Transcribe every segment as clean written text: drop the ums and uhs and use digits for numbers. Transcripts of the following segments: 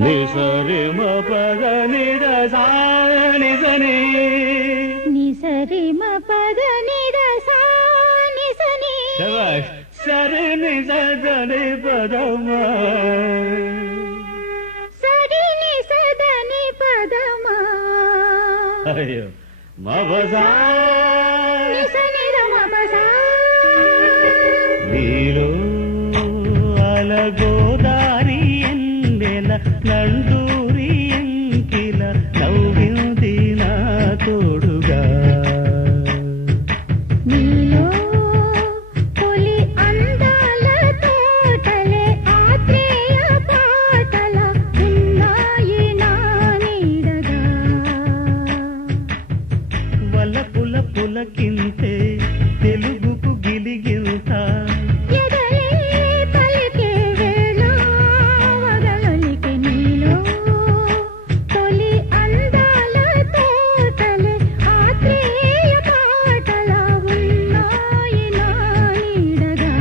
నిసరి మ పద నిద సా నిసని నిసరి మ పద నిద సా నిసని శభాష్ సరి నిసదని పదమ సరి నిసదని పదమ అయ్యో మబసా నిసని రమబసా నీలో అలగోదారి ఎందెల నందూరి ఎంకిల నవ్వింది నా తోడుగా నీలో తొలి అందాల తోటలే ఆత్రేయ పాటల ఉన్నాయి నా నీడగా వలపుల పులకింతే తెలుగుకు గిలిగింత ఎదలే పలికే వేళ వదలలికి నీలో తొలి అందాల తోటలే ఆత్రేయ పాటల ఉన్నాయి నా నీడగా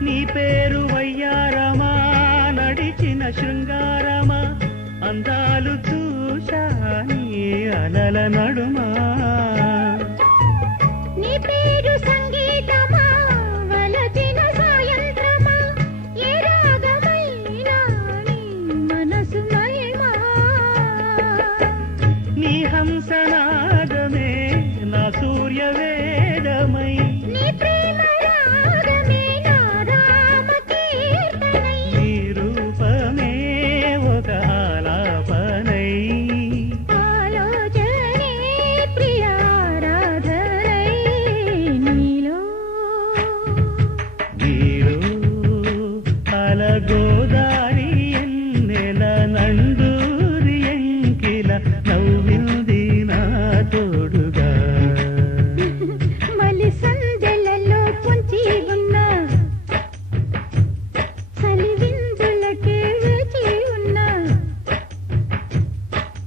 నీ పేరు వయ్యారమా నడిచిన శృంగారమా అందాలు చూశా నీ అలల నడుమా నీ పేరు సంగీతమా వలచిన సాయంత్రమా ఏ రాగమైనా నీ మనసు మహిమా నీ హంసనాదమే నా సూర్యవేదమై నీ ప్రేమ రాగమే నా రామ కీర్తనై నీ రూపమే ఒక ఆలాపనై ఆలోచనే ప్రియారాధనై నీలో నీలో అలగోదారి ఎన్నెల నందూరి ఎంకిల నవ్వింది నా తోడుగా మలి సందెలలో పొంచి ఉన్న చలివిందులకే వేచి ఉన్న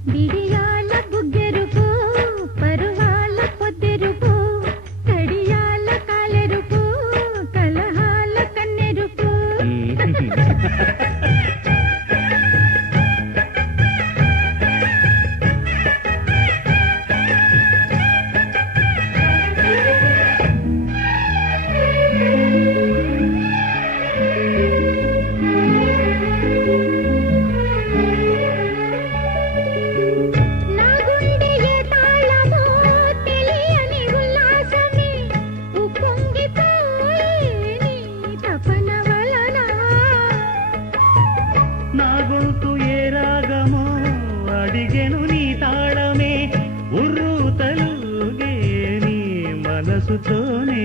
బిడియాల బుగ్గెరుపు పరువాల పొద్దెరుపు కడియాల కాలెరుపు కలహాల కన్నెరుపు నా గుండె ఏ తాళమో తెలియని ఉల్లాసమే ఉప్పొంగిపోయే నీ తపన వలన నా గొంతు ఏ రాగమో అడిగెను నీ తాళమే ఉర్రు తలుగే నీ మనసుతోనే